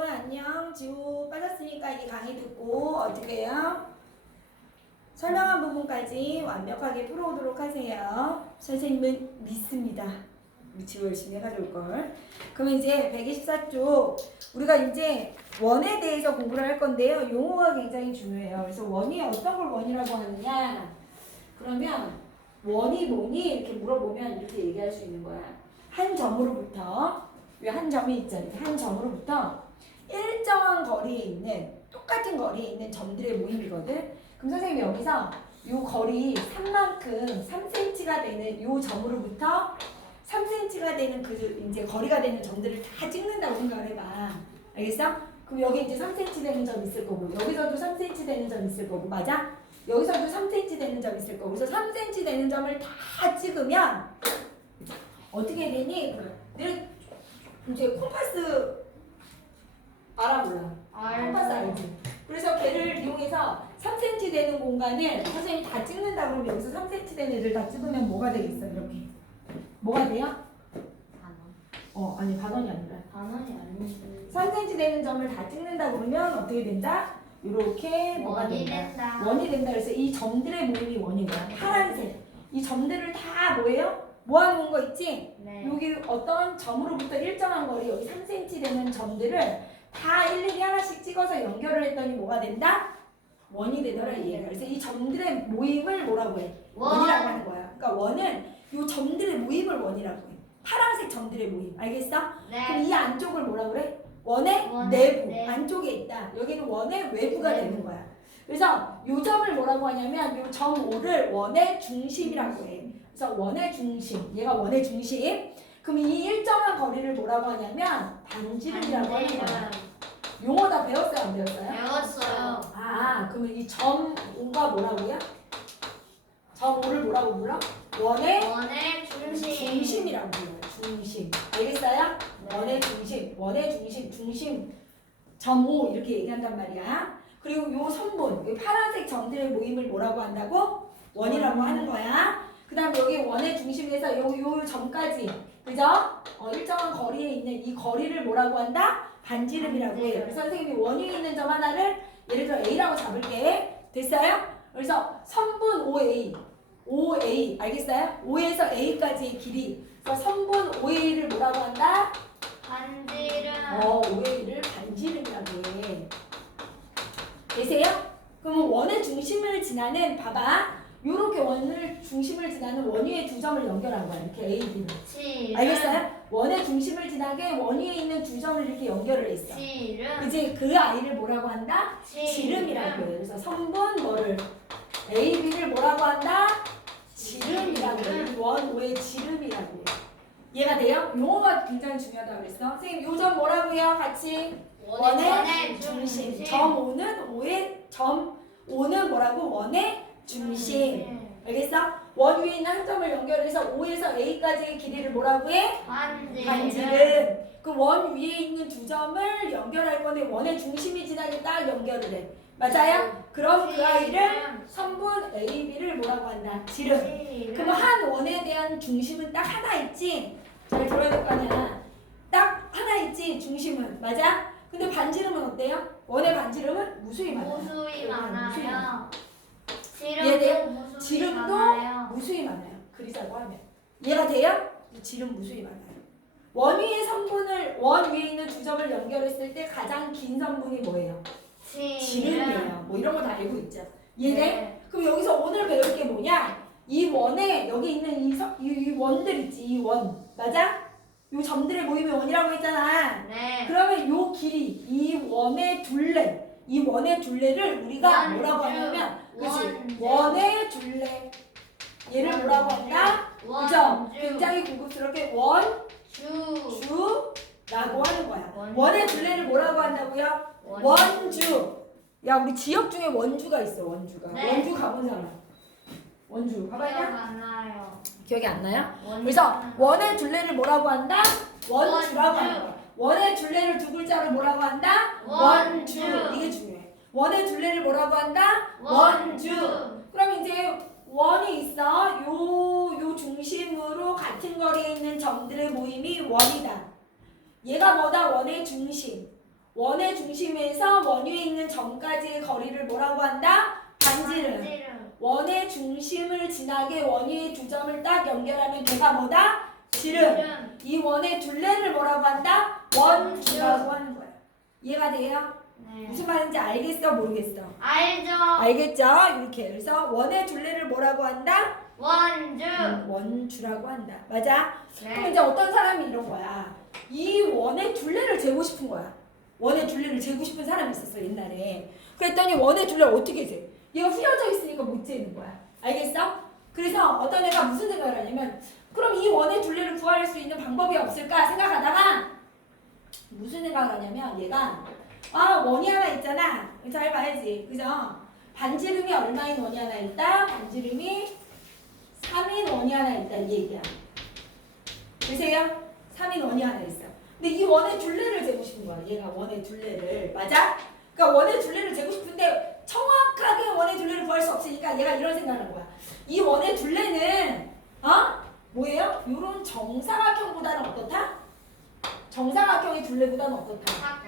안녕. 지우 빠졌으니까 이 강의 듣고 어떻게 해요? 설명한 부분까지 완벽하게 풀어오도록 하세요. 선생님은 믿습니다. 우리 지우 열심히 해가지고 걸. 그럼 이제 124쪽 우리가 이제 원에 대해서 공부를 할 건데요. 용어가 굉장히 중요해요. 그래서 원이 어떤 걸 원이라고 하느냐? 그러면 원이 뭐니? 이렇게 물어보면 이렇게 얘기할 수 있는 거야. 한 점으로부터 왜 한 점이 있잖아요. 한 점으로부터 일정한 거리에 있는 똑같은 거리에 있는 점들의 모임이거든. 그럼 선생님이 여기서 이 거리 3만큼 3cm가 되는 이 점으로부터 3cm가 되는 그 이제 거리가 되는 점들을 다 찍는다고 생각을 해봐. 알겠어? 그럼 여기 이제 3cm 되는 점 있을 거고 여기서도 3cm 되는 점 있을 거고 맞아? 여기서도 3cm 되는 점 있을 거고 그래서 3cm 되는 점을 다 찍으면 어떻게 되니? 내가 이제 콤파스 알아 몰라? 콤파스 알지? 그래서 걔를 이용해서 3cm 되는 공간을 선생님이 다 찍는다 그러면 여기서 3cm 되는 애들 다 찍으면 뭐가 되겠어? 이렇게 뭐가 돼요? 아니 반원이 아니라 반원이 아니지. 3cm 되는 점을 다 찍는다 그러면 어떻게 된다? 이렇게 뭐가 원이 된다? 된다. 원이 된다. 그래서 이 점들의 모임이 원인 거야. 파란색 이 점들을 다 뭐예요? 모아놓은 거 있지? 네. 여기 어떤 점으로부터 일정한 거리 여기 3cm 되는 점들을 다 일일이 하나씩 찍어서 연결을 했더니 뭐가 된다? 원이 되더라 얘가. 그래서 이 점들의 모임을 뭐라고 해? 원이라고 하는 거야. 그러니까 원은 이 점들의 모임을 원이라고 해. 파란색 점들의 모임. 알겠어? 그럼 네. 이 안쪽을 뭐라고 그래? 원의 원의 내부. 내- 안쪽에 있다. 여기는 원의 외부가 내부. 되는 거야. 그래서 이 점을 뭐라고 하냐면 이 점 O를 원의 중심이라고 해. 그래서 원의 중심. 얘가 원의 중심. 그럼 이 일정한 거리를 뭐라고 하냐면 반지름이라고 하는 거야. 용어 다 배웠어요? 안 배웠어요? 배웠어요. 그러면 이 점 O가 뭐라고요? 점 O를 뭐라고 불러? 원의 원의 중심. 중심이라고 불러요. 중심. 알겠어요? 네. 원의 중심. 원의 중심. 중심. 점 O 이렇게 얘기한단 말이야. 그리고 요 선분, 이 파란색 점들의 모임을 뭐라고 한다고? 원이라고 하는 거야. 그 다음 여기 원의 중심에서 요 점까지 그죠? 일정한 거리에 있는 이 거리를 뭐라고 한다? 반지름이라고 해요. 그래서 선생님이 원 위에 있는 점 하나를 예를 들어 A라고 잡을게. 됐어요? 그래서 선분 OA, OA 알겠어요? O에서 A까지의 길이. 그래서 선분 OA를 뭐라고 한다? 반지름. OA를 반지름이라고 해. 되세요? 그러면 원의 중심을 지나는 봐봐. 요렇게 원을 중심을 지나는 원 위에 두 점을 연결한 거야. 이렇게 A, B는. 지름. 알겠어요? 원의 중심을 지나게 원 위에 있는 두 점을 이렇게 연결을 했어. 지름. 이제 그 아이를 뭐라고 한다? 지름이라고 해요. 그래서 성분 뭐를 A, B를 뭐라고 한다? 지름이라고 해요. 원, 오의 지름이라고 해요. 이해가 돼요? 용어가 굉장히 중요하다고 그랬어. 선생님 요 점 뭐라고 해요? 같이 원의 중심. 점 O는 점 O는 뭐라고? 원의 중심. 알겠어? 원 위에 있는 한 점을 연결해서 O에서 A까지의 길이를 뭐라고 해? 반지름. 그 원 위에 있는 두 점을 연결할 건데 원의 중심이 지나게 딱 연결을 해. 맞아요? 그럼 그 아이를 선분 A, B를 뭐라고 한다? 지름. 그럼 한 원에 대한 중심은 딱 하나 있지? 잘 들어야 될 거 아니야. 딱 하나 있지 중심은. 맞아? 근데 반지름은 어때요? 원의 반지름은 무수히 많아요. 무수히 무수히 많아요. 이해돼요? 지름도 무수히 지름도 많아요. 무수히 많아요. 그리자고 하면. 이해가 돼요? 지름 무수히 많아요. 원 위의 성분을 원 위에 있는 두 점을 연결했을 때 가장 긴 성분이 뭐예요? 지름이에요. 뭐 이런 거 다 알고 있죠. 이해돼? 네. 그럼 여기서 오늘 배울 게 뭐냐? 이 원에 여기 있는 이 원들 있지. 이 원. 맞아? 요 점들의 모임이 원이라고 했잖아. 네. 그러면 요 길이 이 원의 둘레 이 원의 둘레를 우리가 원주. 뭐라고 하냐면 그치? 원주. 원의 둘레 얘를 뭐라고 한다? 그죠? 원주. 굉장히 고급스럽게 주. 원주라고 하는 거야. 원주. 원의 둘레를 뭐라고 한다고요? 원주. 야 우리 지역 중에 원주가 있어. 원주가. 네. 원주 가본 사람. 원주 기억 가봐요. 안 나요. 기억이 안 나요? 원주. 그래서 원의 둘레를 뭐라고 한다? 원주라고 원주. 하는 거야. 원의 둘레를 두 글자로 뭐라고 한다? 원주. 이게 중요해. 원의 둘레를 뭐라고 한다? 원주. 그럼 이제 원이 있어. 요 중심으로 같은 거리에 있는 점들의 모임이 원이다. 얘가 뭐다? 원의 중심. 원의 중심에서 원위에 있는 점까지의 거리를 뭐라고 한다? 반지름. 원의 중심을 지나게 원위의 두 점을 딱 연결하면 걔가 뭐다? 지름. 이 원의 둘레를 뭐라고 한다? 원주라고 하는 거야. 이해가 돼요? 네. 무슨 말인지 알겠어? 모르겠어? 알죠. 알겠죠? 이렇게. 그래서 원의 둘레를 뭐라고 한다? 원주. 원주라고 한다. 맞아? 그럼 네. 이제 어떤 사람이 이런 거야. 이 원의 둘레를 재고 싶은 거야. 원의 둘레를 재고 싶은 사람이 있었어, 옛날에. 그랬더니 원의 둘레를 어떻게 재? 얘가 휘어져 있으니까 못 재는 거야. 알겠어? 그래서 어떤 애가 무슨 생각을 하냐면, 그럼 이 원의 둘레를 구할 수 있는 방법이 없을까 생각하다가 무슨 생각을 하냐면, 얘가 원이 하나 있잖아. 잘 봐야지. 그죠? 반지름이 얼마인 원이 하나 있다. 반지름이 3인 원이 하나 있다. 이 얘기야. 보세요. 3인 원이 하나 있어. 근데 이 원의 둘레를 재고 싶은 거야. 얘가 원의 둘레를. 맞아? 그러니까 원의 둘레를 재고 싶은데 정확하게 원의 둘레를 구할 수 없으니까 얘가 이런 생각을 한 거야. 이 원의 둘레는 뭐예요? 요런 정사각형보다는 어떻다? 정사각형의 둘레보다는 어떻다?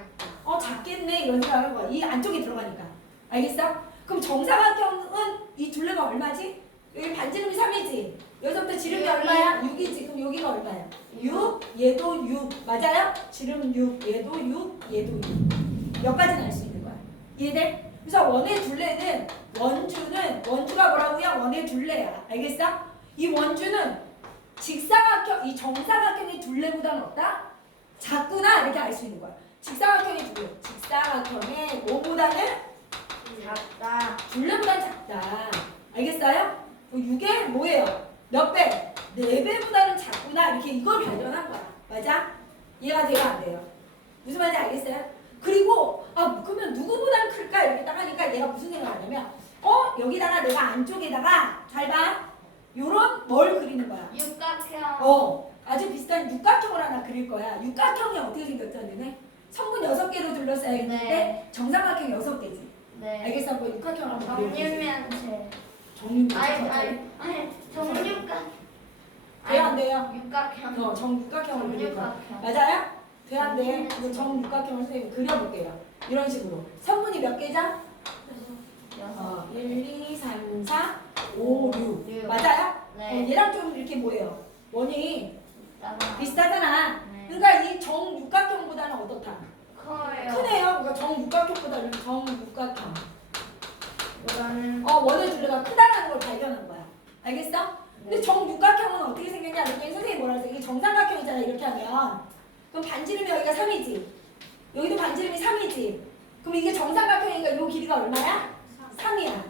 작겠네 이런 생각을 한 거야. 이 안쪽에 들어가니까. 알겠어? 그럼 정사각형은 이 둘레가 얼마지? 여기 반지름이 3이지? 여기서부터 지름이 얼마야? 6이지? 그럼 여기가 얼마야? 6, 얘도 6. 맞아요? 지름 6, 얘도 6, 얘도 6. 몇 가지는 알 수 있는 거야. 이해돼? 그래서 원의 둘레는 원주가 뭐라고요? 원의 둘레야. 알겠어? 이 원주는 직사각형, 이 정사각형의 둘레보다는 없다? 작구나 이렇게 알 수 있는 거야. 직사각형의 둘레. 직사각형의 뭐보다는? 작다. 둘레보다는 작다. 알겠어요? 6의 뭐예요? 몇 배? 4배보다는 작구나. 이렇게 이걸 발견한 거야. 맞아? 이해가 돼요? 안 돼요? 무슨 말인지 알겠어요? 그리고 그러면 누구보다는 클까? 이렇게 딱 하니까 얘가 무슨 생각을 하냐면 여기다가 내가 안쪽에다가 잘 봐. 요런 뭘 그리는 거야? 육각형. 아주 비슷한 육각형을 하나 그릴 거야. 육각형이 어떻게 생겼죠, 너네? 성분 6개로 둘러싸여있는데 네. 정사각형 6개지. 네. 알겠어? 뭐 육각형을 한번 그려볼게. 정육면체. 정육면체. 정육각. 돼요, 안 돼요? 육각형. 정육각형을 그릴 거야. 정육각형. 맞아요? 돼, 안 돼? 이거 정육각형을 선생님이 그려볼게요. 이런 식으로. 성분이 몇 개죠? 1, 2, 3, 4, 5, 6. 맞아요? 네. 얘랑 좀 이렇게 뭐예요? 원이 따라. 비슷하잖아. 네. 그러니까 이 정육각형보다는 어떻다? 커요. 크네요. 그러니까 정육각형보다는 정육각형. 이거는 원의 둘레가 크다라는 걸 발견한 거야. 알겠어? 근데 정육각형은 어떻게 생겼냐? 그랬더니 선생님이 뭐라 그랬어? 이게 정삼각형이잖아. 이렇게 하면. 그럼 반지름이 여기가 3이지. 여기도 반지름이 3이지. 그럼 이게 정삼각형이니까 이 길이가 얼마야? 3이야.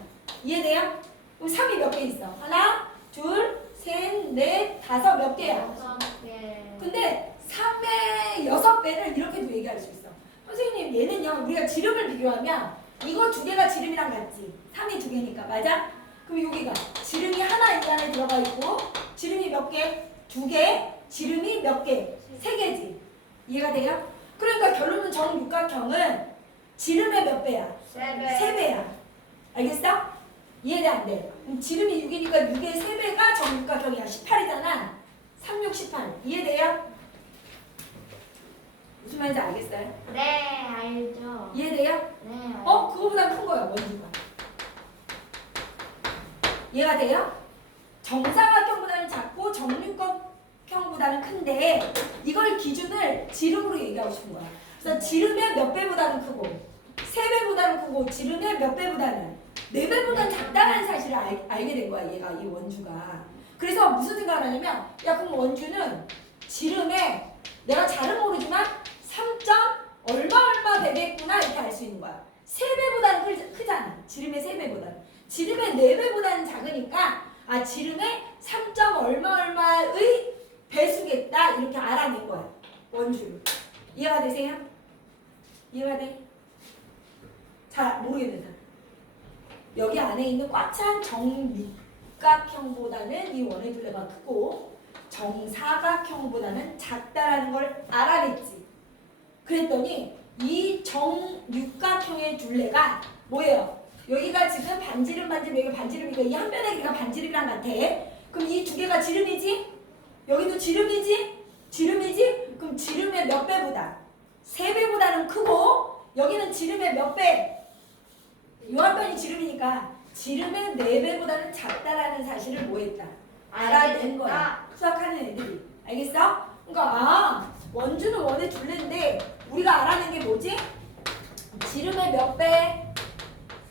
이해돼요? 그럼 3이 몇 개 있어? 하나, 둘, 셋, 넷, 다섯 몇 개야? 6개. 근데 3의 6배를 이렇게도 얘기할 수 있어. 선생님 얘는요. 우리가 지름을 비교하면 이거 2개가 지름이랑 같지. 3이 2개니까. 맞아? 그럼 여기가 지름이 하나 이 안에 들어가 있고 지름이 몇 개? 2개. 지름이 몇 개? 3개지. 이해가 돼요? 그러니까 결론은 정육각형은 지름의 몇 배야? 3배. 3배야. 알겠어? 이해돼 안 돼? 그럼 지름이 6이니까 6의 3배가 정육각형이야. 18이잖아. 3, 6, 18. 이해돼요? 무슨 말인지 알겠어요? 네, 알죠. 이해돼요? 네. 그거보다 큰 거야, 원주가. 이해가 돼요? 정사각형보다는 작고 정육각형보다는 큰데 이걸 기준을 지름으로 얘기하고 싶은 거야. 그래서 지름의 몇 배보다는 크고 3배보다는 크고 지름의 몇 배보다는 4배보다는 작다는 사실을 알게 된 거야, 얘가 이 원주가. 그래서 무슨 생각을 하냐면 그럼 원주는 지름에 내가 잘은 모르지만 3. 얼마 배겠구나 이렇게 알 수 있는 거야. 3배보다는 크잖아. 지름의 3배보다는. 지름의 4배보다는 작으니까 지름의 3. 얼마의 배수겠다 이렇게 알아낸 거야. 원주를. 이해가 되세요? 이해가 돼? 잘 모르겠는 사람. 여기 안에 있는 꽉 찬 정육각형보다는 이 원의 둘레가 크고 정사각형보다는 작다라는 걸 알아냈지. 그랬더니 이 정육각형의 둘레가 뭐예요? 여기가 지금 반지름, 여기가 반지름이니까 이 한 변의 길이가 반지름이랑 같아. 그럼 이 2개가 지름이지? 여기도 지름이지? 그럼 지름의 몇 배보다? 3배보다는 크고 여기는 지름의 몇 배? 요한변이 지름이니까 지름의 4배보다는 작다라는 사실을 뭐 했다? 알아낸 거야. 수학하는 애들이. 알겠어? 그러니까 원주는 원의 둘레인데 우리가 알아낸 게 뭐지? 지름의 몇 배?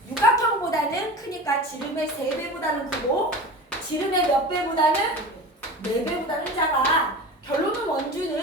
육각형보다는 크니까 지름의 3배보다는 크고 지름의 몇 배보다는 4배보다는 작아. 결론은 원주는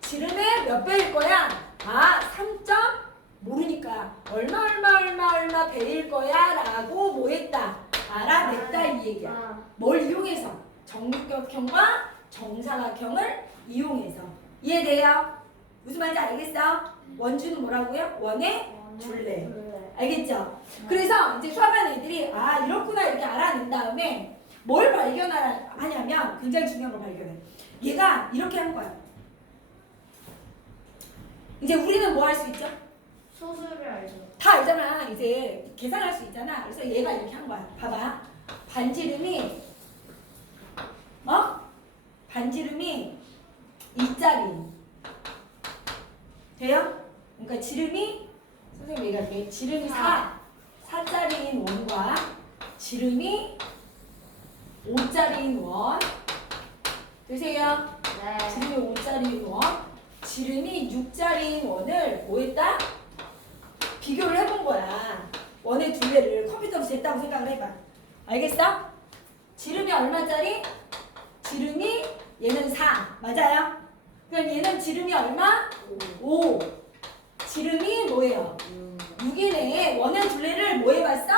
지름의 몇 배일 거야? 3점 모르니까 얼마 배일 거야 라고 뭐 했다? 알아냈다 이 얘기야. 뭘 이용해서? 정육각형과 정사각형을 이용해서. 이해돼요? 무슨 말인지 알겠어? 원주는 뭐라고요? 원의 둘레. 알겠죠? 그래서 이제 수학하는 애들이 이렇구나 이렇게 알아낸 다음에 뭘 발견하냐면 굉장히 중요한 걸 발견해. 얘가 이렇게 한 거야. 이제 우리는 뭐 할 수 있죠? 소수를 알죠. 다 알잖아. 이제 계산할 수 있잖아. 그래서 얘가 이렇게 한 거야. 봐봐. 반지름이 반지름이 2짜리 돼요? 그러니까 지름이 선생님 얘기할게. 지름이 4짜리인 원과 지름이 5짜리인 원 되세요? 네. 지름이 5짜리인 원, 지름이 6짜리인 원을 뭐 했다? 비교를 해본 거야. 원의 둘레를 컴퓨터로 쟀다고 생각을 해봐. 알겠어? 지름이 얼마짜리? 지름이 얘는 4. 맞아요? 그럼 얘는 지름이 얼마? 5. 지름이 뭐예요? 6이네. 원의 둘레를 뭐 해봤어?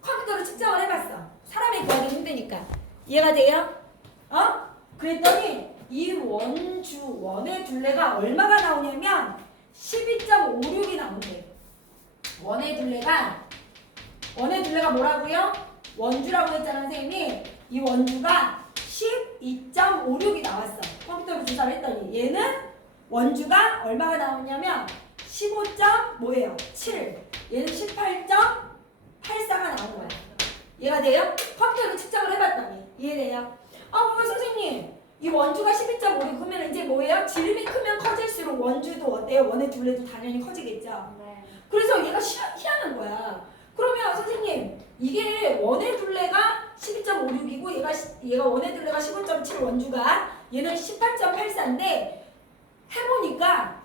컴퓨터로 측정을 해봤어. 사람이 구하기 힘드니까. 이해가 돼요? 그랬더니 이 원의 둘레가 얼마가 나오냐면 12.56이 나온대. 원의 둘레가 뭐라고요? 원주라고 했잖아 선생님이. 이 원주가 12.56이 나왔어. 컴퓨터로 조사를 했더니 얘는 원주가 얼마가 나오냐면 15. 뭐예요? 7. 얘는 18.84가 나온 거야. 이해가 돼요? 컴퓨터로 측정을 해봤더니. 이해돼요? 그러면 선생님 이 원주가 12.56 그러면 이제 뭐예요? 지름이 크면 커질수록 원주도 어때요? 원의 둘레도 당연히 커지겠죠. 네. 그래서 얘가 희한한 거야. 그러면 선생님 이게 원의 둘레가 12.56이고 얘가 원의 둘레가 15.7 원주가 얘는 18.84인데 해보니까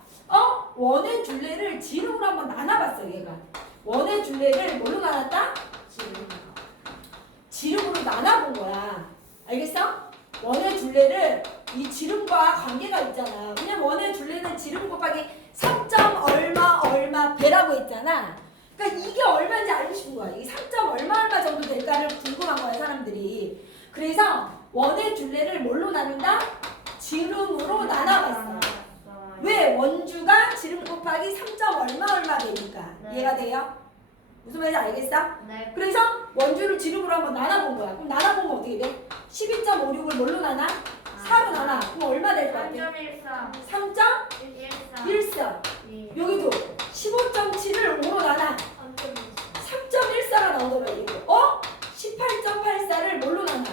원의 둘레를 지름으로 한번 나눠봤어. 얘가 원의 둘레를 뭘로 나눴다? 지름으로 나눠본 거야. 알겠어? 원의 둘레를 이 지름과 관계가 있잖아. 왜냐면 원의 둘레는 지름 곱하기 3. 얼마 배라고 했잖아. 그러니까 이게 얼마인지 알고 싶은 거야. 이게 3. 얼마 정도 될까를 궁금한 거야 사람들이. 그래서 원의 둘레를 뭘로 나눈다? 지름으로 나눠봤어. 왜? 원주가 지름 곱하기 3. 얼마 되니까. 네. 이해가 돼요? 무슨 말인지 알겠어? 네. 그래서 원주를 지름으로 한번 나눠본 거야. 그럼 나눠보면 어떻게 돼? 12.56을 뭘로 나눠? 4로 나눠. 그럼 얼마 될 것 같아? 3.14. 3.14. 여기도 15.7을 5로 나눠. 3.14가 나오더라 이거. 18.84를 뭘로 나눠?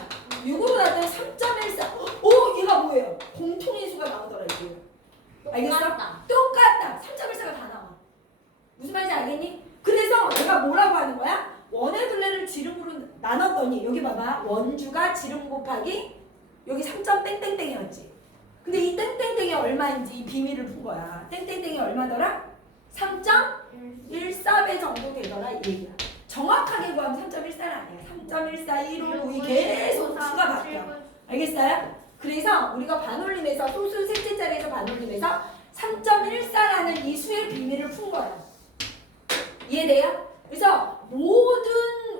6으로 나눠 3.14. 얘가 뭐예요? 공통인수가 나오더라 이거. 알겠어? 똑같다. 3.14가 다 나와. 무슨 말인지 알겠니? 그래서 내가 뭐라고 하는 거야? 원의 둘레를 지름으로 나눴더니 여기 봐봐. 원주가 지름 곱하기 여기 3.땡땡땡이었지. 근데 이 땡땡땡이 얼마인지 이 비밀을 푼 거야. 땡땡땡이 얼마더라? 3.14배 정도 되더라 이 얘기야. 정확하게 구하면 3.14는 아니야. 3.14, 1, 5, 2 계속 수가 바뀌어. 알겠어요? 그래서 우리가 반올림에서 소수 셋째 자리에서 반올림에서 3.14라는 이 수의 비밀을 푼 거야. 이해돼요? 그래서 모든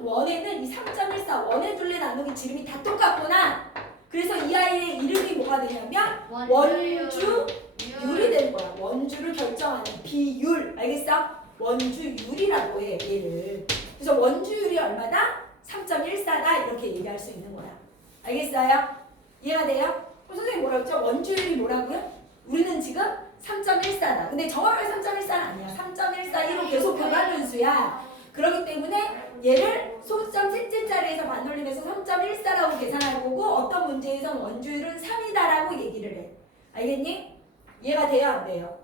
원에는 이 3.14 원의 둘레 나누기 지름이 다 똑같구나. 그래서 이 아이의 이름이 뭐가 되냐면 원주율이 되는 거야. 원주를 결정하는 비율. 알겠어? 원주율이라고 해 얘를. 그래서 원주율이 얼마다? 3.14다 이렇게 얘기할 수 있는 거야. 알겠어요? 이해가 돼요? 선생님 뭐라고 했죠? 원주율이 뭐라고요? 우리는 지금 3.14다. 근데 정확하게 3.14는 아니야. 3.14로 계속 변하는 수야. 그렇기 때문에 얘를 소수점 셋째 자리에서 반올림해서 3.14라고 계산할 거고 어떤 문제에선 원주율은 3이다라고 얘기를 해. 알겠니? 이해가 돼요? 안 돼요?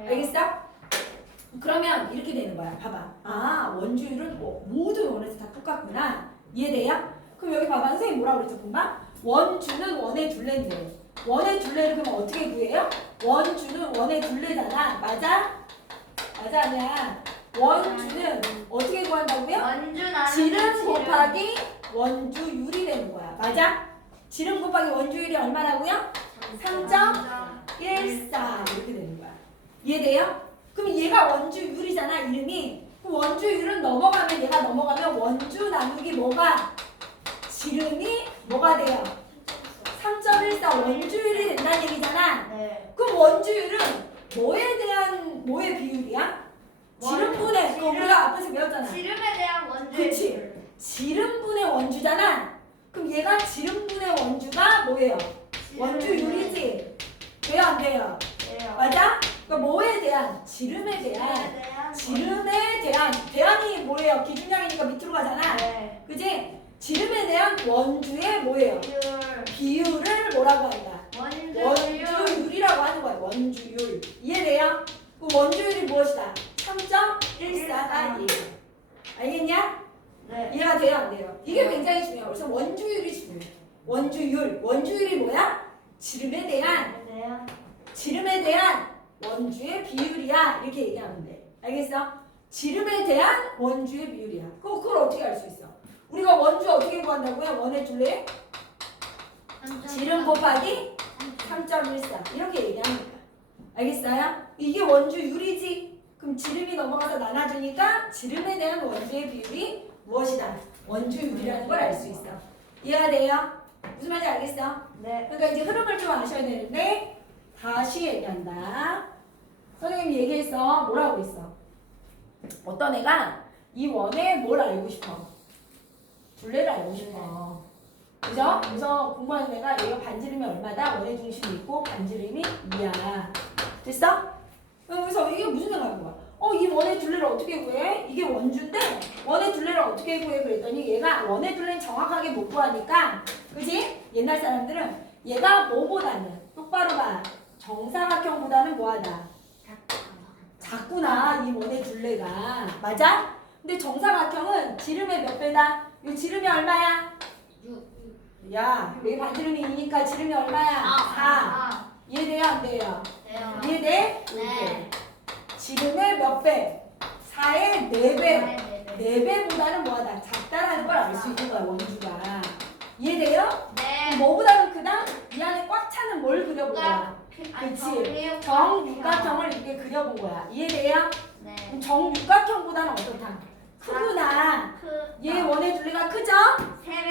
알겠어? 그러면 이렇게 되는 거야. 봐봐. 아, 원주율은 모든 원에서 다 똑같구나. 이해돼요? 그럼 여기 봐봐. 선생님 뭐라고 그랬죠? 금방? 원주는 원의 둘레인데. 원의 둘레를 그럼 어떻게 구해요? 원주는 원의 둘레잖아. 맞아? 맞아, 아니야. 원주는 어떻게 구한다고요? 원주 나누기 지름 곱하기 원주율이 되는 거야. 맞아? 지름 곱하기 원주율이 얼마라고요? 3.14 이렇게 되는 거야. 이해돼요? 그럼 얘가 원주율이잖아, 이름이. 그럼 원주율은 넘어가면 얘가 넘어가면 원주 나누기 뭐가? 지름이 뭐가 돼요? 3.14 원주율이 된다는 얘기잖아. 네. 그럼 원주율은 뭐에 대한 뭐의 비율이야? 지름분의 그거 우리가 앞에서 배웠잖아. 지름에 대한 원주. 그치. 지름분의 원주잖아. 그럼 얘가 지름분의 원주가 뭐예요? 원주율이지. 돼요 안 돼요? 네요. 맞아? 그러니까 뭐에 대한? 지름에 대한. 지름에 대한. 대한이 뭐예요? 기준량이니까 밑으로 가잖아. 네. 그지? 지름에 대한 원주의 뭐예요? 비율을 뭐라고 한다? 원주율이라고 하는 거야. 원주율. 이해돼요? 그 원주율이 무엇이다? 3.14가 이해돼. 알겠냐? 네. 이해가 돼요? 안 돼요? 이게 굉장히 중요해요. 그래서 원주율이 중요해. 원주율. 원주율이 뭐야? 지름에 대한 원주의 비율이야. 이렇게 얘기하면 돼. 알겠어? 지름에 대한 원주의 비율이야. 그걸 어떻게 알 수 있어? 우리가 원주 어떻게 구한다고요? 원의 둘레? 지름 곱하기 3.14 이렇게 얘기하는 거야. 알겠어요? 이게 원주율이지. 그럼 지름이 넘어가서 나눠주니까 지름에 대한 원주의 비율이 무엇이다? 원주율이라는 걸 알 수 있어. 이해가 돼요? 무슨 말인지 알겠어? 네. 그러니까 이제 흐름을 좀 아셔야 되는데 다시 얘기한다. 선생님이 얘기했어. 뭐라고 했어? 어떤 애가 이 원에 뭘 알고 싶어? 둘레를 알고 싶어. 그죠? 그래서 공부하는 애가 얘가 반지름이 얼마다? 원의 중심이 있고 반지름이 2야. 됐어? 그래서 이게 무슨 생각인 거야? 이 원의 둘레를 어떻게 구해? 이게 원주인데 원의 둘레를 어떻게 구해? 그랬더니 얘가 원의 둘레는 정확하게 못 구하니까 그지? 옛날 사람들은 얘가 뭐보다는 똑바로 봐. 정사각형보다는 뭐하다? 작구나 이 원의 둘레가. 맞아? 근데 정사각형은 지름의 몇 배다? 이 지름이 얼마야? 야, 여기 반지름이 2니까 지름이 얼마야? 4. 이해돼요? 안 돼요? 이해돼? 네. 지름의 몇 배? 4의 4배. 4배보다는 뭐하다? 작다라는 걸 알 수 있는 거야, 원주가. 이해돼요? 네. 뭐보다는 크다? 이 안에 꽉 차는 뭘 그려본 거야? 그치? 정육각형을 이렇게 그려본 거야. 이해돼요? 네. 그럼 정육각형보다는 어떻다? 크구나. 얘 원의 둘레가 크죠?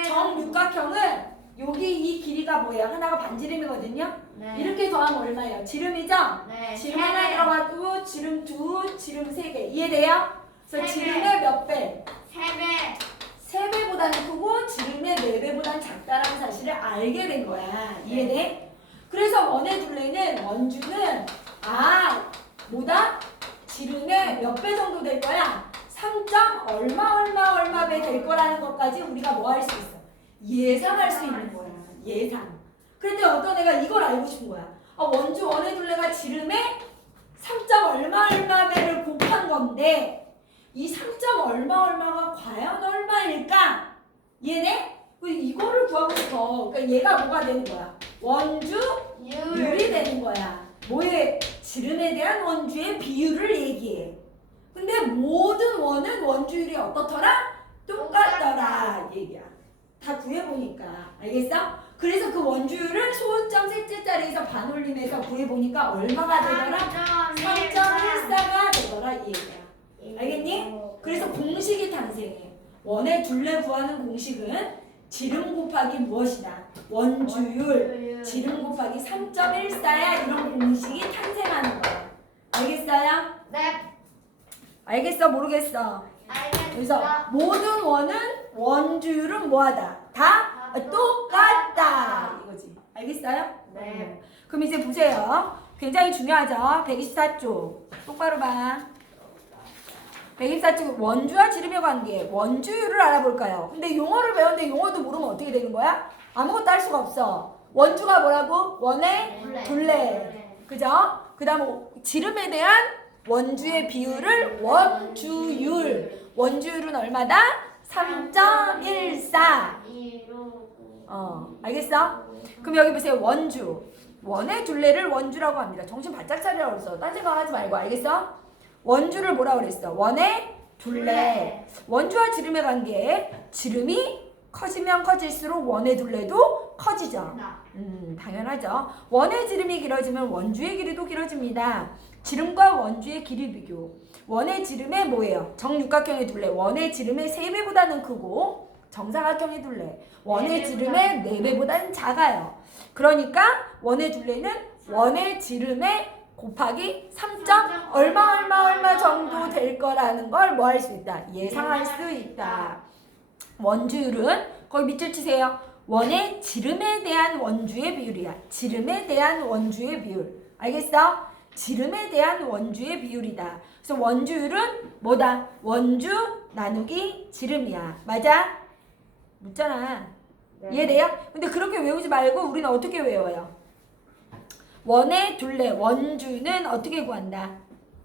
정육각형은 여기 이 길이가 뭐예요? 하나가 반지름이거든요? 네. 이렇게 더하면 얼마예요? 지름이죠? 네. 지름 하나 들어가고 지름 둘, 지름 3개. 이해돼요? 그래서 3배. 지름의 몇 배? 3배. 3배보다는 크고 지름의 4배보다는 작다라는 사실을 알게 된 거야. 이해돼? 그래서 원의 둘레는 원주는 뭐다? 지름의 몇 배 정도 될 거야? 3. 얼마 배 될 거라는 것까지 우리가 뭐 할 수 있어? 예상할 수 있는 거야. 예상. 그런데 어떤 애가 이걸 알고 싶은 거야. 원주 원의 둘레가 지름에 3. 얼마 배를 곱한 건데 이 3. 얼마가 과연 얼마일까? 얘네? 이거를 구하고 싶어. 그러니까 얘가 뭐가 되는 거야? 원주율이 되는 거야. 뭐의? 지름에 대한 원주의 비율을 얘기해. 근데 모든 원은 원주율이 어떻더라? 똑같더라. 얘기야. 다 구해보니까. 알겠어? 그래서 그 원주율을 소수점 셋째 자리에서 반올림해서 구해보니까 얼마가 되더라? 3.14가 되더라. 이 얘기야. 알겠니? 그래서 공식이 탄생해. 원의 둘레 구하는 공식은 지름 곱하기 무엇이다? 원주율. 지름 곱하기 3.14야. 이런 공식이 탄생하는 거야. 알겠어요? 네. 알겠어? 모르겠어? 알겠습니다. 그래서 모든 원은 원주율은 뭐하다? 다 똑같다. 이거지. 알겠어요? 네. 그럼 이제 보세요. 굉장히 중요하죠? 124쪽. 똑바로 봐. 124쪽 원주와 지름의 관계. 원주율을 알아볼까요? 근데 용어를 배웠는데 용어도 모르면 어떻게 되는 거야? 아무것도 할 수가 없어. 원주가 뭐라고? 원의 둘레. 그죠? 그 다음 지름에 대한 원주의 비율을 원주율. 원주율은 얼마다? 3.14. 알겠어? 그럼 여기 보세요. 원주. 원의 둘레를 원주라고 합니다. 정신 바짝 차리라고 그랬어. 딴 생각하지 말고. 알겠어? 원주를 뭐라고 그랬어? 원의 둘레. 원주와 지름의 관계. 지름이 커지면 커질수록 원의 둘레도 커지죠. 당연하죠. 원의 지름이 길어지면 원주의 길이도 길어집니다. 지름과 원주의 길이 비교. 원의 지름의 뭐예요? 정육각형의 둘레. 원의 지름의 3배보다는 크고 정사각형의 둘레. 원의 지름의 4배보다는 작아요. 그러니까 원의 둘레는 원의 지름의 곱하기 3. 얼마 정도 될 거라는 걸 뭐 할 수 있다? 예상할 수 있다. 원주율은 거기 밑줄 치세요. 원의 지름에 대한 원주의 비율이야. 지름에 대한 원주의 비율. 알겠어? 지름에 대한 원주의 비율이다. 그래서 원주율은 뭐다? 원주 나누기 지름이야. 맞아? 묻잖아. 네. 이해돼요? 근데 그렇게 외우지 말고 우리는 어떻게 외워요? 원의 둘레, 원주는 어떻게 구한다?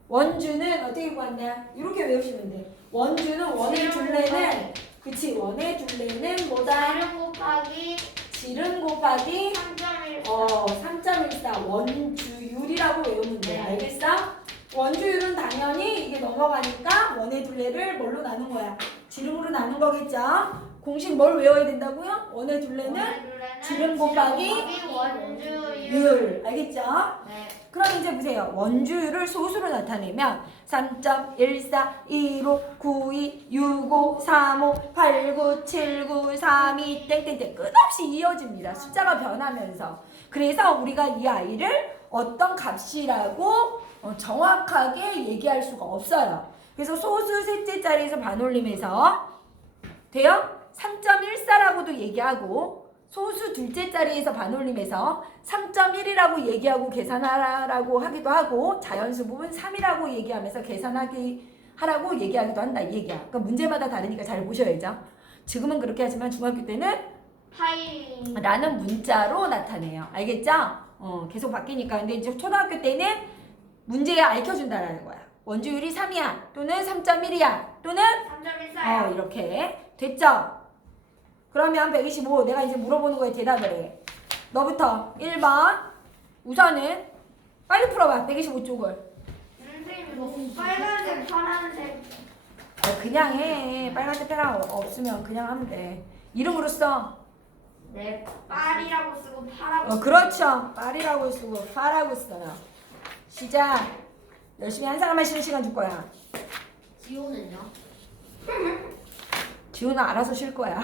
원주는 어떻게 구한다? 이렇게 외우시면 돼. 원주는 원의 둘레는 그치, 원의 둘레는 뭐다? 지름 곱하기 지름 곱하기 3.14. 3.14 원주율이라고 외우면 돼. 네. 알겠어? 원주율은 당연히 이게 넘어가니까 원의 둘레를 뭘로 나눈 거야? 지름으로 나눈 거겠죠? 공식 뭘 외워야 된다고요? 원의 둘레는 지름 곱하기 원주율. 율. 알겠죠? 네. 그럼 이제 보세요. 원주율을 소수로 나타내면 3.14, 15, 92, 65, 35, 89, 79, 32 땡땡땡 끝없이 이어집니다. 숫자가 변하면서. 그래서 우리가 이 아이를 어떤 값이라고 정확하게 얘기할 수가 없어요. 그래서 소수 셋째 자리에서 반올림해서 돼요? 3.14라고도 얘기하고 소수 둘째 자리에서 반올림해서 3.1이라고 얘기하고 계산하라고 하기도 하고 자연수 부분 3이라고 얘기하면서 하라고 얘기하기도 한다 이 얘기야. 그러니까 문제마다 다르니까 잘 보셔야죠. 지금은 그렇게 하지만 중학교 때는 파이. 라는 문자로 나타내요. 알겠죠? 계속 바뀌니까. 근데 이제 초등학교 때는 문제에 알려준다라는 거야. 원주율이 3이야 또는 3.1이야 또는 3.14. 이렇게 됐죠? 그러면 125 내가 이제 물어보는 거에 대답을 해. 너부터 1번 우선은 빨리 풀어봐. 125쪽을. 선생님 이거 빨간색, 파란색. 그냥 해. 빨간색 페랑 없으면 그냥 하면 돼. 이름으로 써. 네, 빨이라고 쓰고 파라고. 그렇죠. 빨이라고 쓰고 파라고 써요. 시작. 열심히 한 사람만 쉬는 시간 줄 거야. 지호는요? 지우는 알아서 쉴 거야.